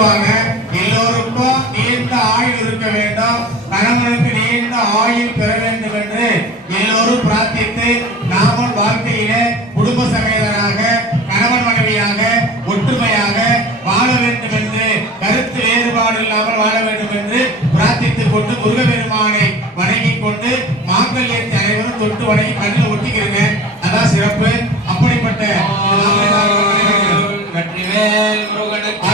வாழ்த்துவாங்க. எல்லோருக்கும் நீண்ட ஆயுள் இருக்க வேண்டும், கணவனுக்கு நீண்ட ஆயுள் பெற வேண்டும் என்று எல்லோரும் பிரார்த்தித்து நாமும் வாழ்க்கையிலே குடும்ப சமேதராக கணவன் மனைவியாக ஒற்றுமையாக வாழ வேண்டும் என்று கருத்து வேறுபாடு இல்லாமல் வாழ வேண்டும் என்று பிரார்த்தித்துக் கொண்டு முருகப்பெருமானை வணங்கிக் கொண்டு மாங்கல்யத்தை அனைவரும் தொட்டு வணங்கி கண்ணில் ஒட்டிக்கிறீங்க. அதான் சிறப்பு. அப்படிப்பட்ட வெற்றிவேல் முருகனுக்கு